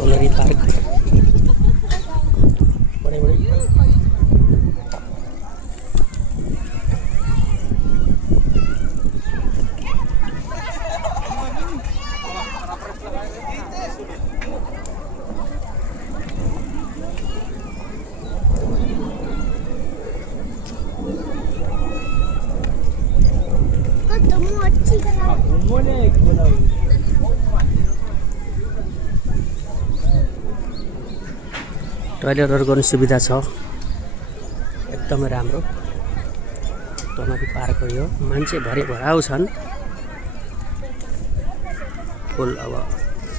टोनरी park बड़े बड़े टोयलेटहरु गर्ने सुविधा छ एकदमै राम्रो टोनरी पार्क हो यो मान्छे भरि भराउ छन् फुल अब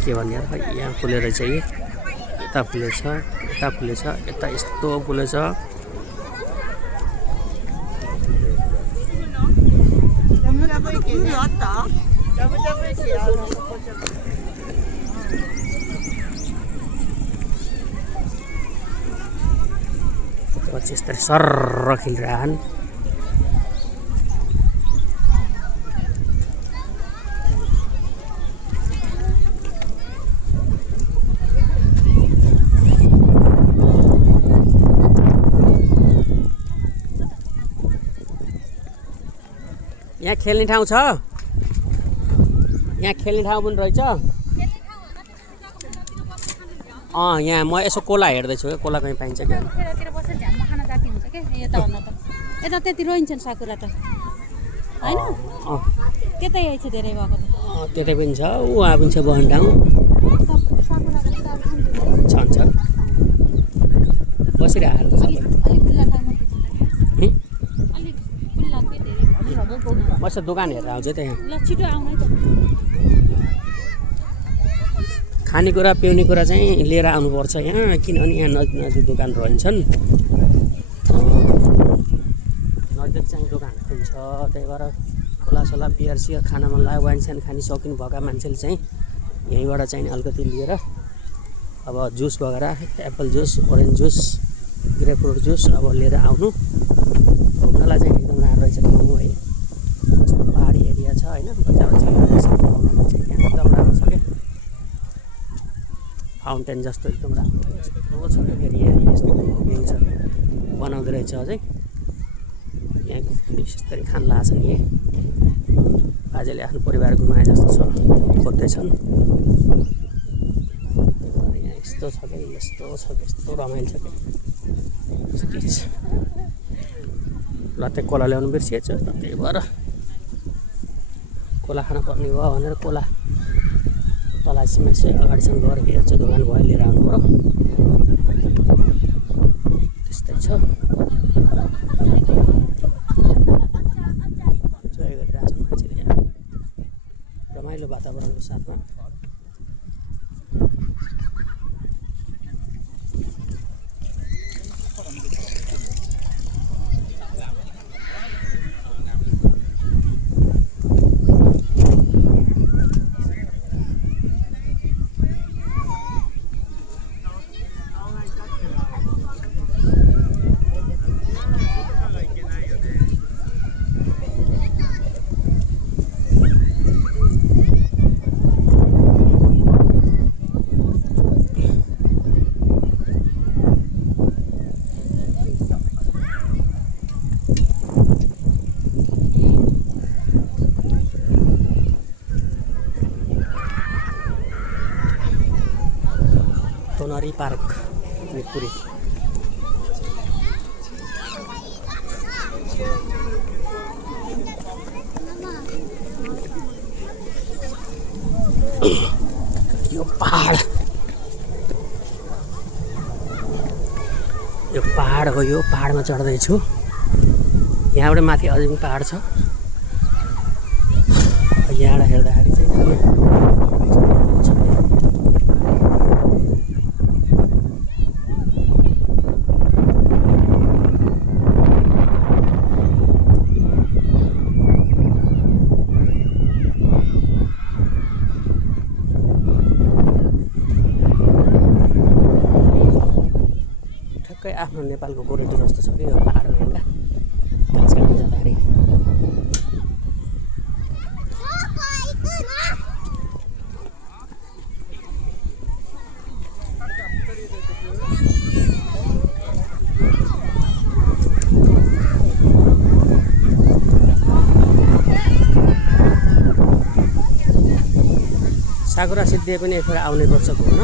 के भन्ने यार यहाँ फुलेर चाहिँ यता फुलेछ यता यस्तो फुलेछ यस्तरी सर्र खिलिरहन् यहाँ खेल्ने ठाउँ छ यहाँ खेल्ने ठाउँ पनि रहेछ यहाँ म यसो कोला हेर्दैछु कोला कहीँ पाइन्छ क्या यता त्यति रोइन्छन् साकुरा त हैन त्यतै आइछ धेरै भएको त त्यतै पनि छ उहाँ पनि छ बहन ठाउँ छ बसिरहेको त सबै म यसो दोकान हेरेर आउँछु त यहाँ ल छिटो आउनु त खानेकुरा पिउने कुरा चाहिँ लिएर आउनुपर्छ यहाँ किनभने यहाँ नजिक नजिक दोकान रहन्छन् नजिक चाहिँ दोकान हुन्छ त्यही भएर खोलासोला बियर सियर खान मन लाग्यो वाइन साइन खाने सकिनु भएका मान्छेले चाहिँ यहीँबाट चाहिँ अलिकति लिएर अब जुस वगैरह Apple juice orange juice grapefruit juice अब लिएर आउनु घुम्नलाई चाहिँ एकदम राम्रो रहेछ ठाउँ है पहाडी एरिया छ होइन बच्चा बच्चालाई चाहिँ यहाँ एकदम राम्रो छ क्या फाउन्टेन जस्तो एकदम राम्रो यस्तो छ क्या फेरि यस्तो भ्यू छ बनाउँदै रहेछ अझै यहाँ विशेष गरी खान लाग्छ नि बाजेले आफ्नो परिवार घुमाए जस्तो छ खोज्दैछन् यहाँ यस्तो छ क्या यस्तो रमाइलो छ क्या लत्ते कोला ल्याउनु बिर्सिएछ त्यही भएर कोला खान पर्ने भयो भनेर कोला तला सिमेन्ट अगाडिसम्म गएर हेर्छु दोकान भयो लिएर आउनु पर्यो त्यस्तै छ जोय गरिरहेको छ मान्छेले यहाँ रमाइलो वातावरणको साथमा टोनरी पार्क मिरपुरी यो पहाड हो यो पहाडमा चढ्दैछु यहाँबाट माथि अझै पनि पहाड छ यहाँबाट हेर्दाखेरि चाहिँ आफ्नो नेपालको गोरेटो जस्तो छ कि यो पहाडमा हिँड्दा घाँस काट्न जाँदाखेरि साकुरा सिद्धिए पनि यतिखेर आउनै पर्छ घुम्न।